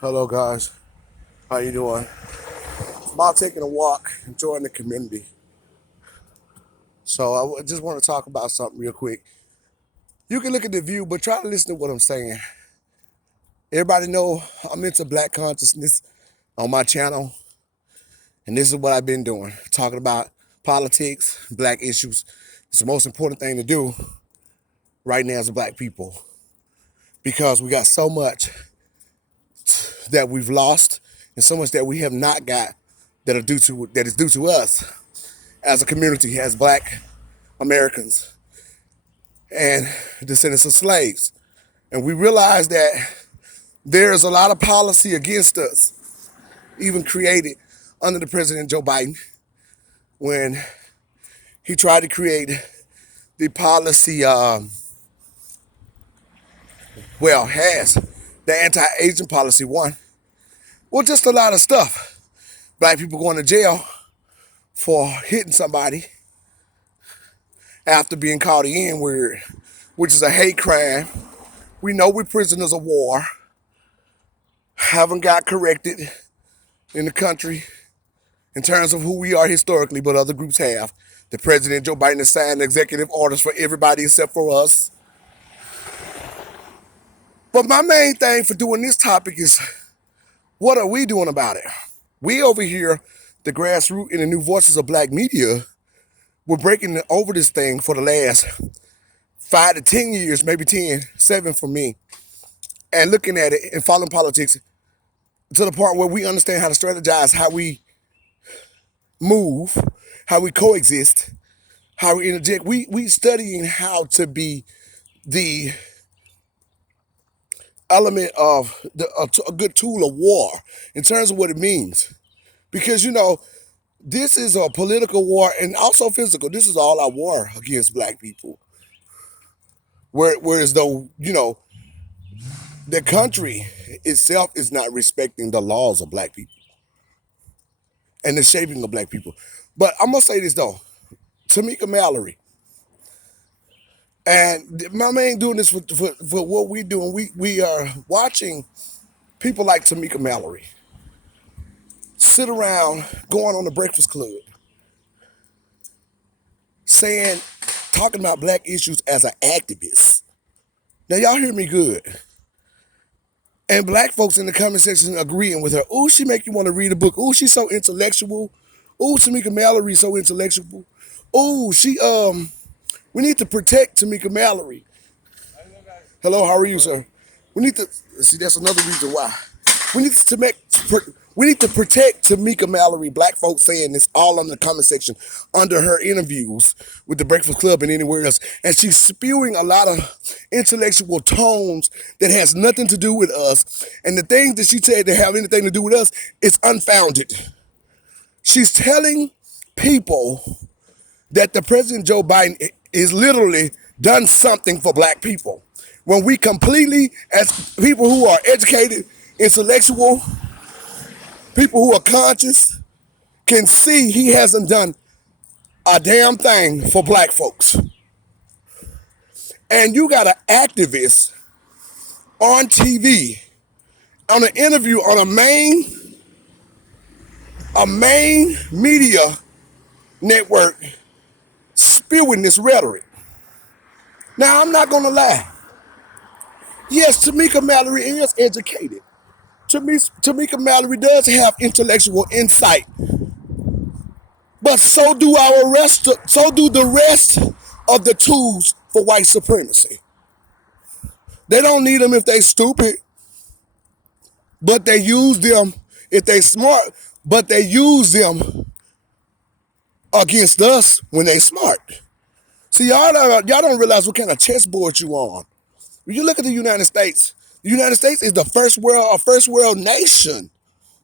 Hello guys, how you doing? About taking a walk, enjoying the community. So just want to talk about something real quick. You can look at the view, but try to listen to what I'm saying. Everybody know I'm into black consciousness on my channel, and this is what I've been doing, talking about politics, black issues. It's the most important thing to do right now as black people because we got so much that we've lost and so much that we have not got that is due to us as a community, as black Americans and descendants of slaves. And we realize that there's a lot of policy against us, even created under the President Joe Biden when he tried to create the policy, has the anti-Asian policy one. Well, just a lot of stuff. Black people going to jail for hitting somebody after being caught the N-word, which is a hate crime. We know we're prisoners of war. Haven't got corrected in the country in terms of who we are historically, but other groups have. The President Joe Biden has signed executive orders for everybody except for us. But my main thing for doing this topic is, what are we doing about it? We over here, the grassroots and the new voices of black media, we're breaking over this thing for the last 5 to 10 years, maybe 10, 7 for me, and looking at it and following politics to the part where we understand how to strategize, how we move, how we coexist, how we interject. We studying how to be the element of a good tool of war in terms of what it means. Because, this is a political war and also physical. This is all our war against black people. Whereas though, the country itself is not respecting the laws of black people and the shaping of black people. But I'm going to say this though, Tamika Mallory, and my man doing this for what we're doing, we are watching people like Tamika Mallory sit around going on the Breakfast Club talking about black issues as an activist. Now y'all hear me good. And black folks in the comment section agreeing with her. Ooh, she make you want to read a book. Ooh, she's so intellectual. Ooh, Tamika Mallory so intellectual. Ooh, we need to protect Tamika Mallory. Hello, how are you, sir? We need to see. That's another reason why we need to protect Tamika Mallory. Black folks saying this all in the comment section under her interviews with the Breakfast Club and anywhere else, and she's spewing a lot of intellectual tones that has nothing to do with us. And the things that she said to have anything to do with us is unfounded. She's telling people that the President Joe Biden is literally done something for black people. When we completely, as people who are educated, intellectual, people who are conscious, can see he hasn't done a damn thing for black folks. And you got an activist on TV, on an interview on a main media network spewing this rhetoric. Now, I'm not going to lie. Yes, Tamika Mallory is educated. Tamika Mallory does have intellectual insight. But so do the rest of the tools for white supremacy. They don't need them if they stupid, but they use them if they smart, but they use them against us when they smart. See, y'all don't realize what kind of chessboard you on. When you look at the United States is a first world nation.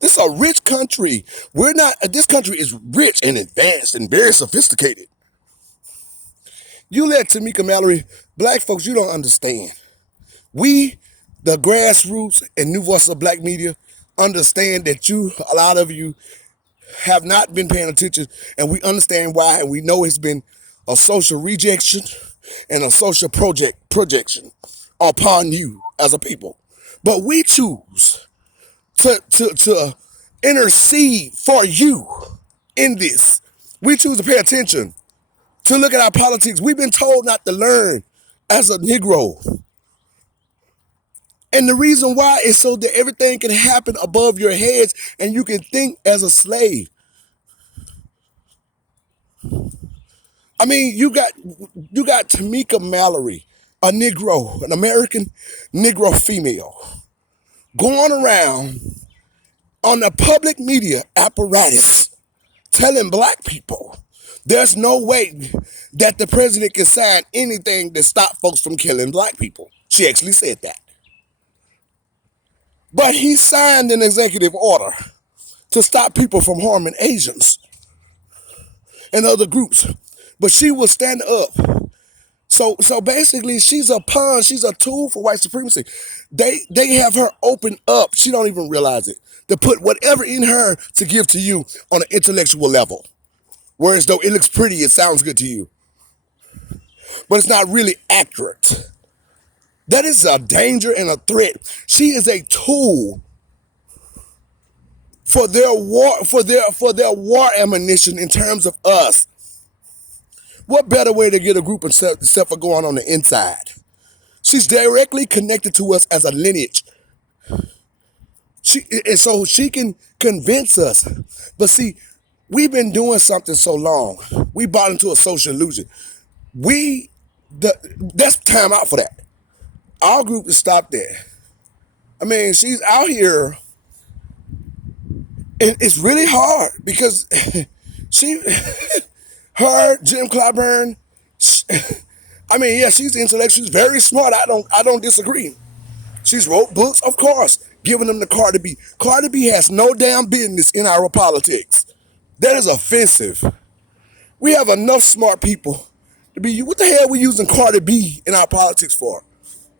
This is a rich country. This country is rich and advanced and very sophisticated. You let Tamika Mallory, black folks, you don't understand. We, the grassroots and new voices of black media, understand that a lot of you have not been paying attention, and we understand why, and we know it's been a social rejection and a social projection upon you as a people. But we choose to intercede for you in this. We choose to pay attention, to look at our politics. We've been told not to learn as a Negro. And the reason why is so that everything can happen above your heads and you can think as a slave. I mean, you got Tamika Mallory, a Negro, an American Negro female, going around on the public media apparatus telling black people there's no way that the president can sign anything to stop folks from killing black people. She actually said that. But he signed an executive order to stop people from harming Asians and other groups. But she will stand up. So basically, she's a pawn. She's a tool for white supremacy. They have her open up. She don't even realize it. To put whatever in her to give to you on an intellectual level. Whereas though it looks pretty, it sounds good to you. But it's not really accurate. That is a danger and a threat. She is a tool for their war ammunition in terms of us. What better way to get a group except for going on the inside? She's directly connected to us as a lineage. And so she can convince us. But see, we've been doing something so long. We bought into a social illusion. That's time out for that. Our group is stopped there. I mean, she's out here, and it's really hard because Jim Clyburn. I mean, yeah, she's intellectual. She's very smart. I don't disagree. She's wrote books, of course, giving them to Cardi B. Cardi B has no damn business in our politics. That is offensive. We have enough smart people to be. What the hell are we using Cardi B in our politics for?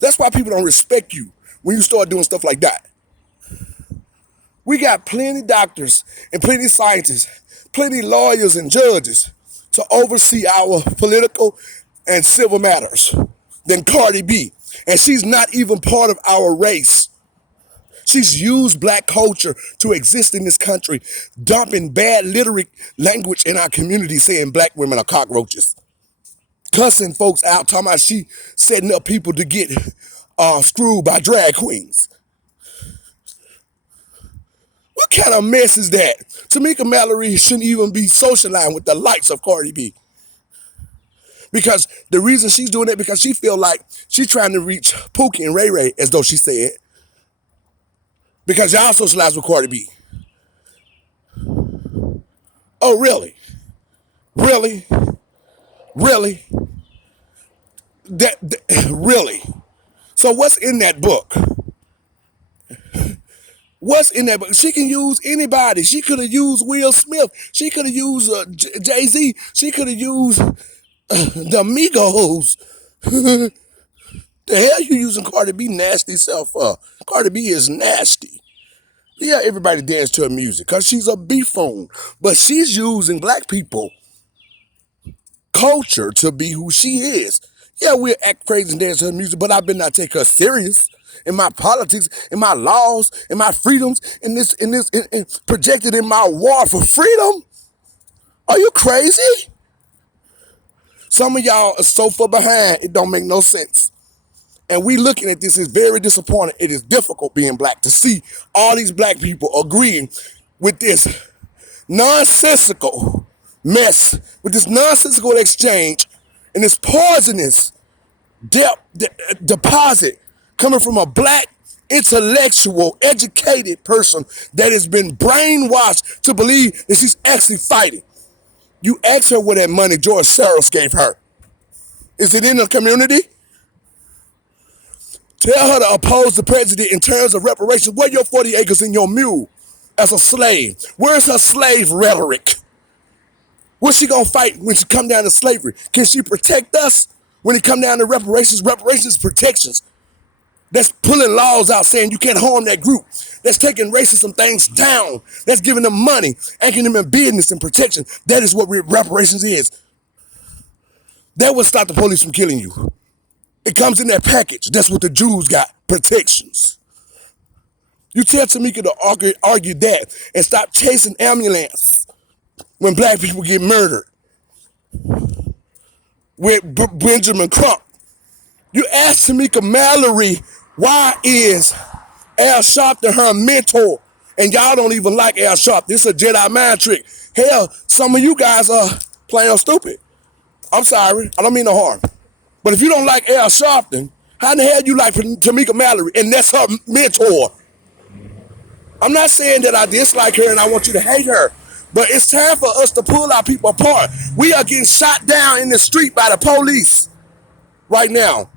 That's why people don't respect you when you start doing stuff like that. We got plenty doctors and plenty scientists, plenty lawyers and judges to oversee our political and civil matters than Cardi B. And she's not even part of our race. She's used black culture to exist in this country, dumping bad literary language in our community, saying black women are cockroaches. Cussing folks out, talking about she setting up people to get screwed by drag queens. What kind of mess is that? Tamika Mallory shouldn't even be socializing with the likes of Cardi B. Because the reason she's doing it, because she feel like she's trying to reach Pookie and Ray Ray, as though she said. Because y'all socialize with Cardi B. Oh, really? Really? Really? Really? So what's in that book? What's in that book? She can use anybody. She could have used Will Smith. She could have used Jay-Z. She could have used the Migos. The hell you using Cardi B nasty self for? Cardi B is nasty. Yeah, everybody dance to her music because she's a buffoon. But she's using black people culture to be who she is. Yeah, we'll act crazy and dance to her music, but I better not take her serious in my politics, in my laws, in my freedoms, in projected in my war for freedom. Are you crazy? Some of y'all are so far behind, it don't make no sense. And we looking at this is very disappointing. It is difficult being black to see all these black people agreeing with this nonsensical mess, with this nonsensical exchange and this poisonous deposit coming from a black, intellectual, educated person that has been brainwashed to believe that she's actually fighting. You ask her where that money George Soros gave her. Is it in the community? Tell her to oppose the president in terms of reparations. Where your 40 acres and your mule as a slave? Where's her slave rhetoric? What's she gonna fight when she come down to slavery? Can she protect us when it come down to reparations? Reparations protections. That's pulling laws out saying you can't harm that group. That's taking racism things down. That's giving them money, anchoring them in business and protection. That is what reparations is. That will stop the police from killing you. It comes in that package. That's what the Jews got, protections. You tell Tamika to argue that and stop chasing ambulance when black people get murdered with Benjamin Crump. You ask Tamika Mallory, why is Al Sharpton her mentor? And y'all don't even like Al Sharpton. This is a Jedi mind trick. Hell, some of you guys are playing stupid. I'm sorry. I don't mean no harm. But if you don't like Al Sharpton, how in the hell you like Tamika Mallory? And that's her mentor. I'm not saying that I dislike her and I want you to hate her. But it's time for us to pull our people apart. We are getting shot down in the street by the police right now.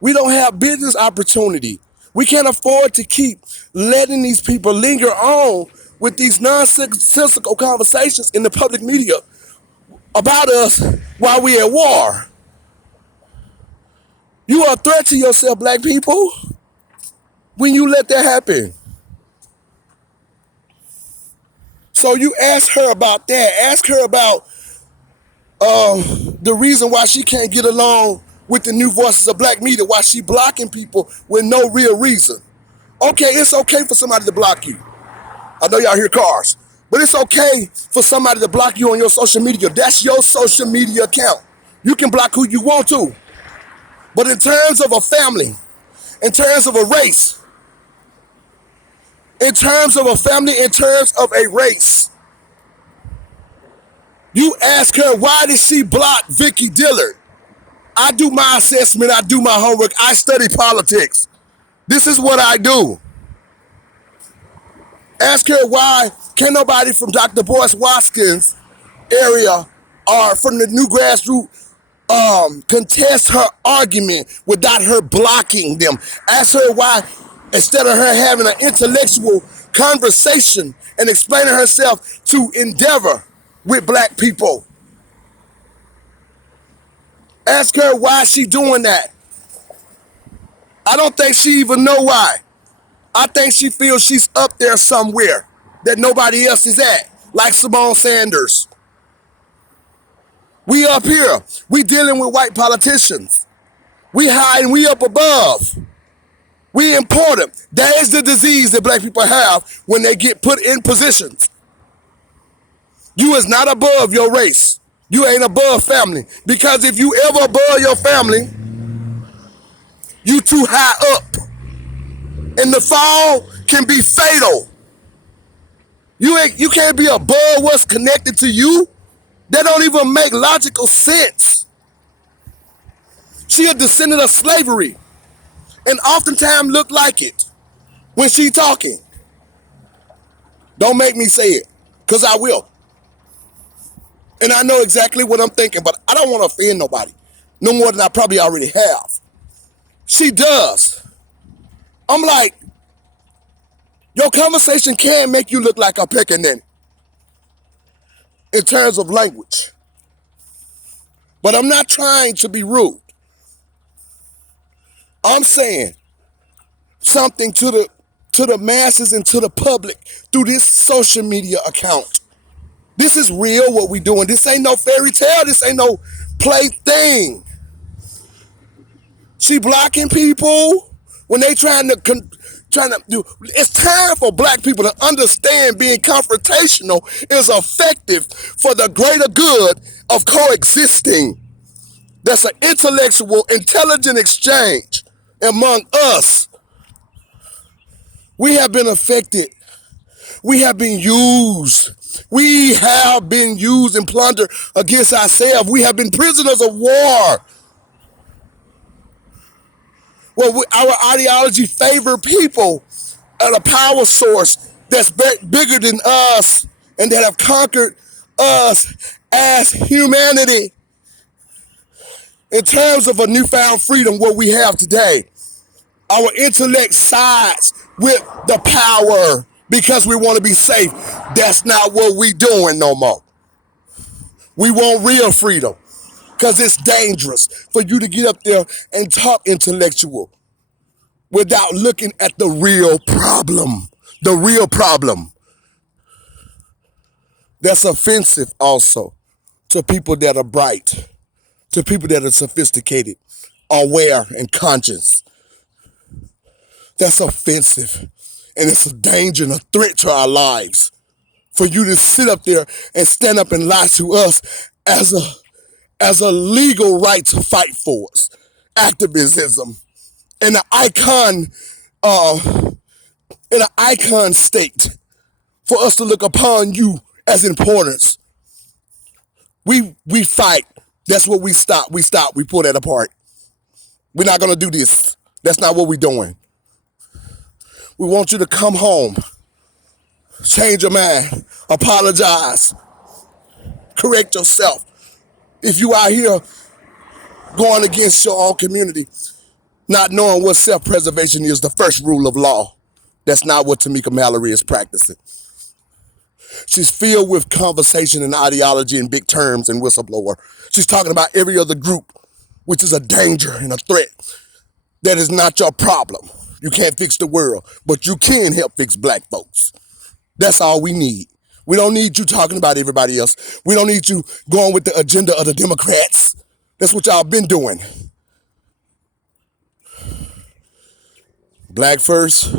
We don't have business opportunity. We can't afford to keep letting these people linger on with these nonsensical conversations in the public media about us while we're at war. You are a threat to yourself, black people, when you let that happen. So you ask her about that. Ask her about the reason why she can't get along with the new voices of black media, why she blocking people with no real reason. Okay, it's okay for somebody to block you. I know y'all hear cars, but it's okay for somebody to block you on your social media. That's your social media account. You can block who you want to. But in terms of a family, in terms of a race, in terms of a family, in terms of a race, you ask her, why did she block Vicky Dillard? I do my assessment, I do my homework, I study politics. This is what I do. Ask her why can't nobody from Dr. Boyce Watkins area or from the new grassroots contest her argument without her blocking them. Ask her why, instead of her having an intellectual conversation and explaining herself to endeavor with black people. Ask her why she doing that. I don't think she even know why. I think she feels she's up there somewhere that nobody else is at, like Simone Sanders. We up here. We dealing with white politicians. We high and we up above. We important. That is the disease that black people have when they get put in positions. You is not above your race. You ain't above family. Because if you ever above your family, you too high up. And the fall can be fatal. You can't be above what's connected to you. That don't even make logical sense. She a descendant of slavery and oftentimes look like it when she talking. Don't make me say it, because I will. And I know exactly what I'm thinking, but I don't want to offend nobody, no more than I probably already have. She does. I'm like, your conversation can make you look like a pickaninny in terms of language. But I'm not trying to be rude. I'm saying something to the masses and to the public through this social media account. This is real what we doing. This ain't no fairy tale. This ain't no plaything. She blocking people when they trying to do. It's time for black people to understand being confrontational is effective for the greater good of coexisting. That's an intellectual, intelligent exchange among us. We have been affected. We have been used. We have been used and plundered against ourselves. We have been prisoners of war. Well, our ideology favor people at a power source that's bigger than us and that have conquered us as humanity. In terms of a newfound freedom, what we have today, our intellect sides with the power because we want to be safe. That's not what we doing no more. We want real freedom because it's dangerous for you to get up there and talk intellectual without looking at the real problem. The real problem. That's offensive also to people that are bright, to people that are sophisticated, aware, and conscious. That's offensive. And it's a danger and a threat to our lives for you to sit up there and stand up and lie to us as a legal right to fight for us. Activism in an icon in an icon state for us to look upon you as importance. We fight. That's what we stop. We stop. We pull that apart. We're not gonna do this. That's not what we're doing. We want you to come home, change your mind, apologize, correct yourself. If you out here going against your own community, not knowing what self-preservation is, the first rule of law, that's not what Tamika Mallory is practicing. She's filled with conversation and ideology in big terms and whistleblower. She's talking about every other group, which is a danger and a threat. That is not your problem. You can't fix the world, but you can help fix black folks. That's all we need. We don't need you talking about everybody else. We don't need you going with the agenda of the Democrats. That's what y'all been doing. Black first,